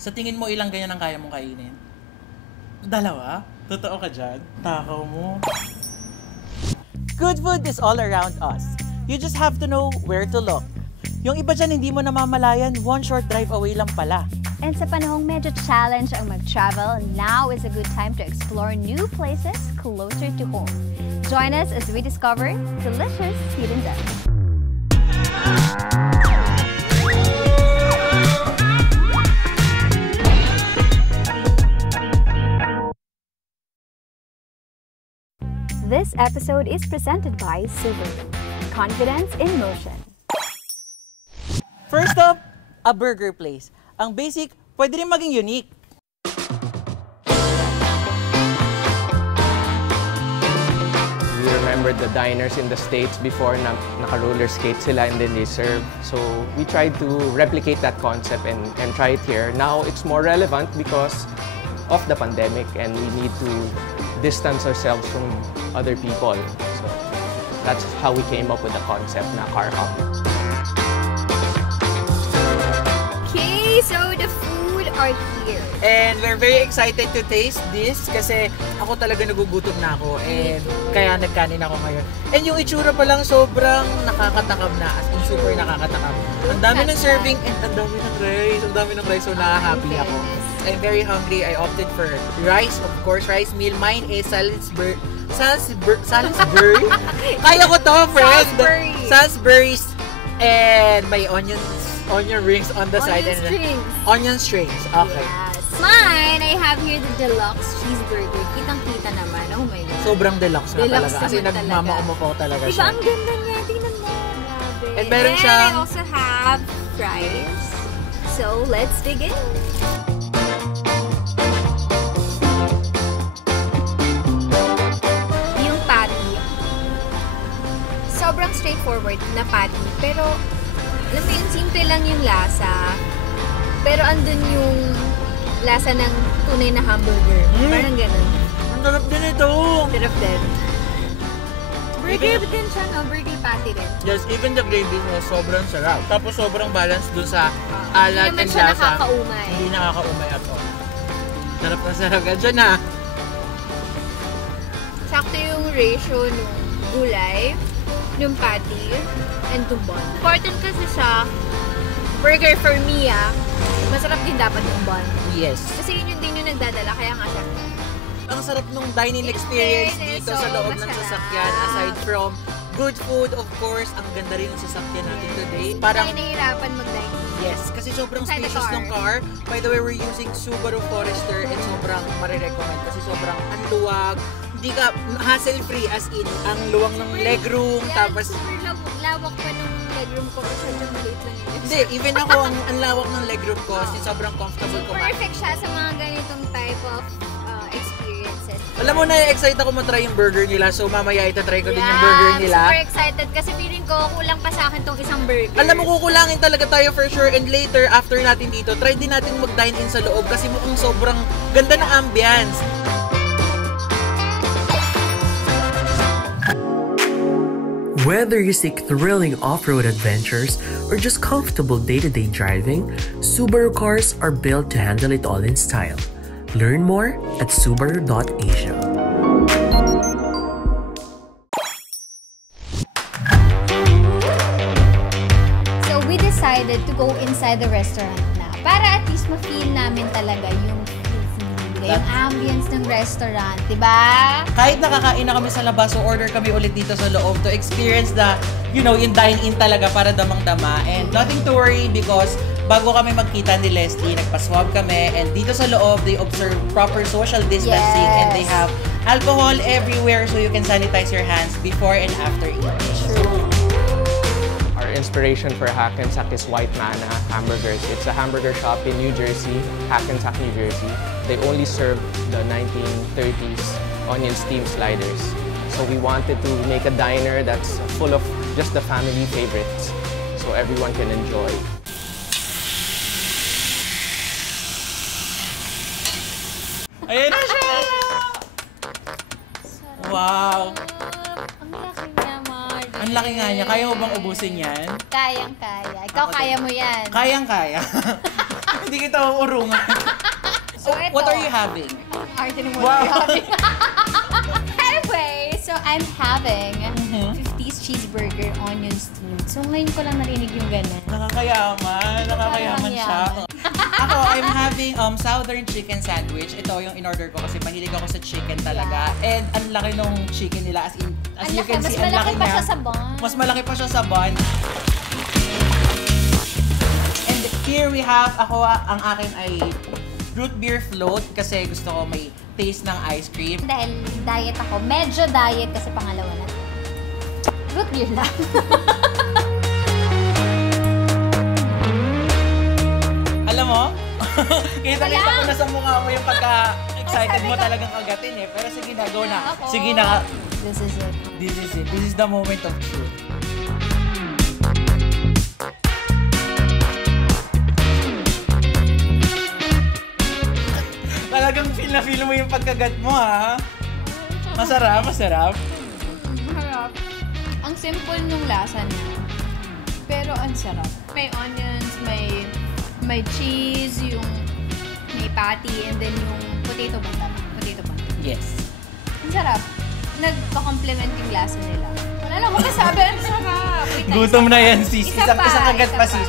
Sa tingin mo, ilang ganyan ang kaya mong kainin? 2? Totoo ka dyan? Takaw mo. Good food is all around us. You just have to know where to look. Yung iba dyan hindi mo namamalayan, 1 short drive away lang pala. And sa panahong medyo challenge ang mag-travel, now is a good time to explore new places closer to home. Join us as we discover delicious hidden gems. This episode is presented by Subaru. Confidence in motion. First up, a burger place. Ang basic, pwede rin maging unique. We remembered the diners in the States before na naka-roller skate sila and then they serve. So we tried to replicate that concept and try it here. Now it's more relevant because of the pandemic and we need to distance ourselves from other people. So that's how we came up with the concept na Car Hop. Okay, so the food are here. And we're very excited to taste this kasi ako talaga nagugutom na ako and kaya nagkanin ako ngayon. And yung itsura pa lang sobrang nakakatakam na, as in super nakakatakam. Ang dami ng serving and ang dami ng rice. Ang dami ng rice, so naka-happy ako. I'm very hungry. I opted for rice, of course, rice meal. Mine is Salisbury. Kaya ko to, friend. Salisbury's and may onion rings on the side. Onion strings. Okay. Yes. Mine, I have here the deluxe cheeseburger. Kitang-kita naman. Oh my God. Sobrang deluxe na Deluxe talaga. Kasi nagmama-umupo talaga diba, siya. ang ganda niya. Tingnan mo. Grabe. And meron siyang... I also have fries. So, let's dig in. Sobrang straightforward na patty, pero alam mo yun, simple lang yung lasa, pero andun yung lasa ng tunay na hamburger. Parang ganun. Ang sarap din ito! Sarap din. Burger din siya, no? Burger patty rin. Yes, even the gravy mo, sobrang sarap. Tapos sobrang balance dun sa alat and lasa. Hindi naman siya nakakaumay. Hindi nakakaumay at all. Sarap na sarap ka dyan, ha? Sakto yung ratio ng gulay, yung patty, and yung bun. Important kasi sa burger for me, masarap din dapat yung bun. Yes. Kasi yun din yung nagdadala, kaya nga siya. Ang sarap nung dining experience dito sa loob ng sasakyan. Aside from good food, of course, ang ganda rin yung sasakyan natin today. Parang nahihirapan mag-dining. Yes, kasi sobrang spacious ng car. By the way, we're using Subaru Forester and sobrang marirecommend kasi sobrang anluwag. Hindi ka hassle-free as in ang luwang ng legroom. Yeah, Tapos super lawak pa ng legroom ko kasi sobrang maliit lang yun. hindi, even ako ang lawak ng legroom ko kasi sobrang comfortable ko. Perfect siya sa mga ganitong type of experiences. Alam mo, na-excite ako matry yung burger nila. So mamaya itatry ko din yung burger nila. Super excited kasi feeling ko kulang pa sa akin tong isang burger. Alam mo, kukulangin talaga tayo for sure. And later, after natin dito, try din natin mag-dine in sa loob kasi mukhang sobrang ganda ng ambience. Whether you seek thrilling off-road adventures or just comfortable day-to-day driving, Subaru cars are built to handle it all in style. Learn more at subaru.asia. So we decided to go inside the restaurant na para at least ma-feel namin talaga yung ambience ng restaurant, diba? Kahit nakakain na kami sa labas, so order kami ulit dito sa loob to experience the, yung dine-in talaga para damang-dama. And nothing to worry because bago kami magkita ni Leslie, nagpa-swab kami. And dito sa loob, they observe proper social distancing and they have alcohol everywhere so you can sanitize your hands before and after eating. True. Our inspiration for Hackensack is White Manna Hamburgers. It's a hamburger shop in New Jersey, Hackensack, New Jersey. They only serve the 1930s onion steam sliders. So we wanted to make a diner that's full of just the family favorites so everyone can enjoy. Ayan na siya! Wow! Ang laki niya, Margie. Ang laki nga niya. Kaya mo bang ubusin yan? Kayang-kaya. Ikaw kaya mo yan. Kayang-kaya. Hindi kita uurungan. So, ito. What are you having? Arte ng Wow. Anyway, so I'm having 50s cheeseburger onion steam. So ngayon ko lang narinig yung ganun. Nakakayaman siya. Ako, I'm having southern chicken sandwich. Ito yung in-order ko kasi mahilig ako sa chicken talaga. And ang laki nung chicken nila as you can see, ang laki pa niya. siya sa bun. Mas malaki pa siya sa bun. And here we have, ang akin ay root beer float kasi gusto ko may taste ng ice cream. Dahil diet ako. Medyo diet kasi pangalawa na. Root beer lang. Alam mo? Kita ko na sa mukha mo yung pagka-excited mo talagang agatin eh. Pero sige na, go na. Sige na. This is it. This is it. This is the moment of truth. Talagang feel na feel mo yung pagkagat mo, ha? Masarap, masarap. Harap. Ang simple nung lasa niya. Pero ang sarap. May onions, may cheese, yung may patty, and then yung potato bun. Yes. Ang sarap. Nagpa-complement yung lasa nila. Wala lang kung masabi, ang sarap. Wait, Gutom na yan, sis. Isa pa, Isang kagat isa pa, pa. sis.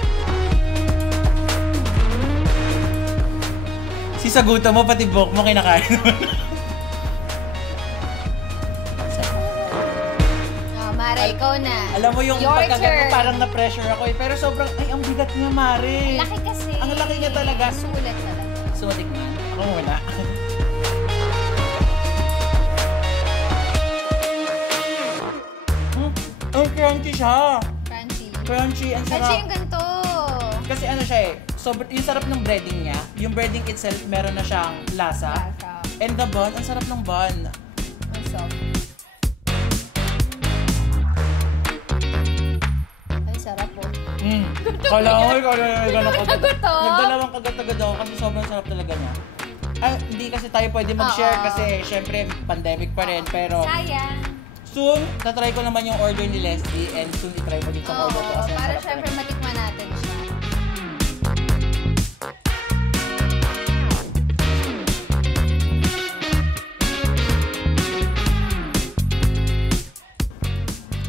Sis, sa gutom mo, pati buhok mo kinakain mo. Mare, ikaw na. Alam mo yung Your pagkagat mo, turn. parang na-pressure ako eh. Pero sobrang, ay, ang bigat niya, Mare. Ang laki kasi. Ang laki niya talaga. Sulit talaga. So, tignan. Ako muna. Ang crunchy siya. Crunchy. Crunchy, ang sarap. Crunchy yung ganito. Kasi ano siya eh, yung sarap ng breading niya, yung breading itself meron na siyang lasa. Lasa. And the bun, ang sarap ng bun. Ang soft. Ay, sarap po. Kala ko, ikaw na gano'ng kagat. Gutom? Nagdalawang kagat-agad ako kasi sobrang sarap talaga niya. Ay, hindi kasi tayo pwede mag-share Oo. kasi syempre pandemic pa rin. Pero Sayang. soon, tatry ko naman yung order ni Leslie and soon itry mo din yung order ko kasi ang para sarap syempre talaga. matikman natin siya.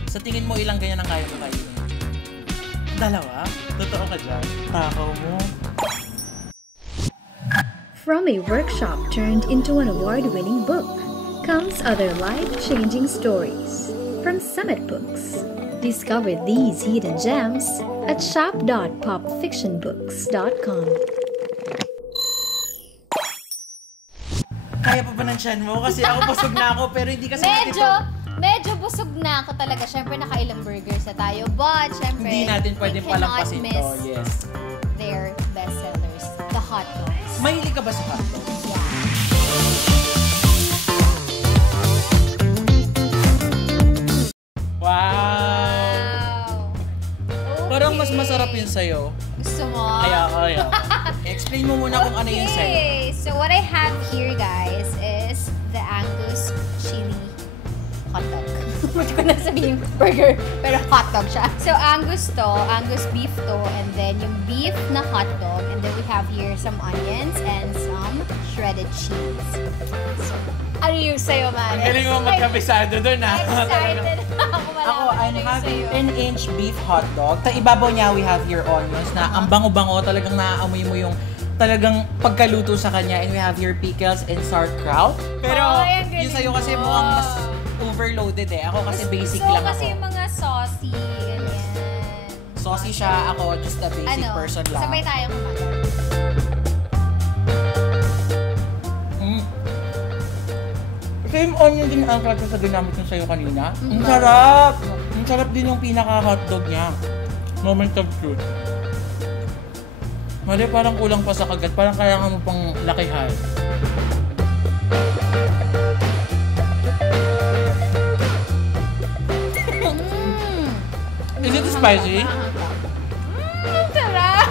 Sa tingin mo, ilang ganyan ang kaya mo kainin? Dalawa? Totoo ka dyan? Takaw mo. From a workshop turned into an award-winning book comes other life-changing stories from Summit Books. Discover these hidden gems at shop.popfictionbooks.com. Kaya pa ba ng tiyan mo? Kasi ako busog na ako pero hindi kasi Medyo busog na ako talaga. Syempre, nakailang burgers na tayo. But, syempre, hindi natin pwedeng we cannot palampasin miss to. Yes. their bestsellers, the hot dogs. Mahilig ka ba sa hotdog? Yeah. Wow! Wow! Parang mas masarap yun sa'yo. Gusto mo? Kaya. Explain mo muna kung ano yun sa'yo. Okay, so what I have here, guys, is the Angus chili hot dog. Hindi ko na sabihin burger, pero hot dog siya. So, Angus beef to, and then yung beef na hot dog, and then we have here some onions and some shredded cheese. So, ano yung sa'yo, man? Ang galing mo magkabisado doon, ha? Excited ako malaman Ako, I'm ano yung having sa'yo. 10-inch beef hot dog. Sa ibabaw niya, we have here onions na ang bango-bango. Talagang naaamoy mo yung talagang pagkaluto sa kanya. And we have here pickles and sauerkraut. Pero Ay, ang galing yung sa'yo kasi mo. mukhang mas overloaded eh. Ako kasi basic lang kasi ako. yung mga saucy, ganyan. Saucy siya. Ako just a basic person lang. Sabay tayo kumain. Same onion din ang krato sa ginamit ko sa'yo kanina. Ang sarap! Ang sarap din yung pinaka-hotdog niya. Moment of truth. Mali, parang kulang pa sa kagat. Parang kailangan mo pang lakihan. Is it spicy? Sarap!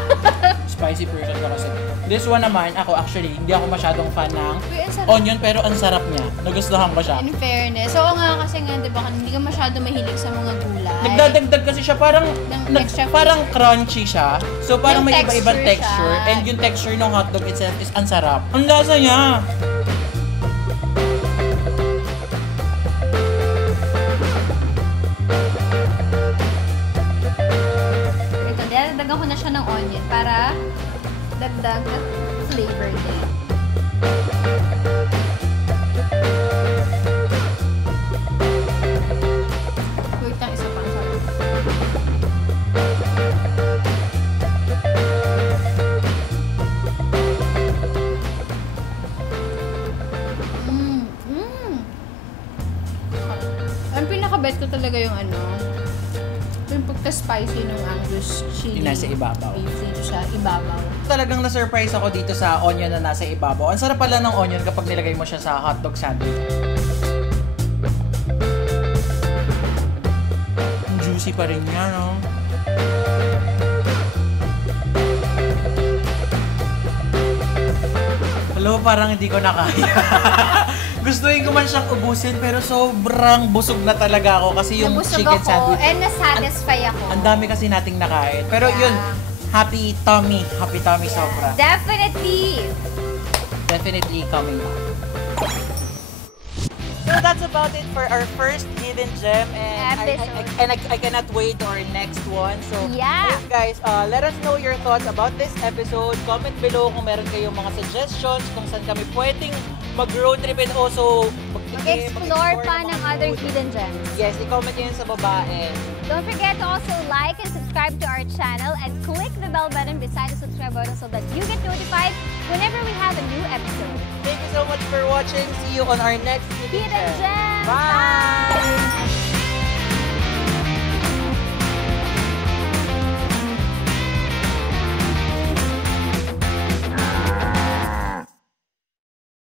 Spicy person ka kasi. This one naman, ako actually, hindi ako masyadong fan ng Uy, ang sarap. onion pero ang sarap niya. Nagustuhan ko siya. In fairness, oo nga kasi nga, di ba, hindi ka masyado mahilig sa mga gulay. Nagdadagdag kasi siya, parang Extra parang crunchy siya. So parang May may iba-ibang texture texture. siya. And yung texture ng hotdog itself is ang sarap. Ang lasa niya. Ito, dinadagdagan ko na siya ng onion para dagdag flavor din. Wait lang, isa pang sarap. Ang pinaka-best ko talaga yung yung pagka-spicy ng Angus chili. Yung nasa ibabaw. Beef dito siya, ibabaw. Talagang na-surprise ako dito sa onion na nasa ibabaw. Ang sarap pala ng onion kapag nilagay mo siya sa hotdog sandwich. Ang juicy pa rin niya, no? Hello, parang hindi ko na kaya. Gustuin ko man siyang ubusin pero sobrang busog na talaga ako kasi yung Nabusog chicken ako sandwich. and na-satisfy ako. Ang dami kasi nating nakain. Pero Yeah. yun, happy tummy sobra. Definitely! Definitely coming up. So that's about it for our first hidden gem, and I cannot wait to our next one. So Yeah. ayun guys, let us know your thoughts about this episode. Comment below kung meron kayong mga suggestions kung saan kami pwedeng mag-road trip and also Mag-explore pa ng other hidden gems. Yes, i-comment nyo yun sa baba, and Don't forget to also like and subscribe to our channel and click the bell button beside the subscribe button so that you get notified whenever we have a new episode. thank you so much for watching. See you on our next Hidden Gems! Bye!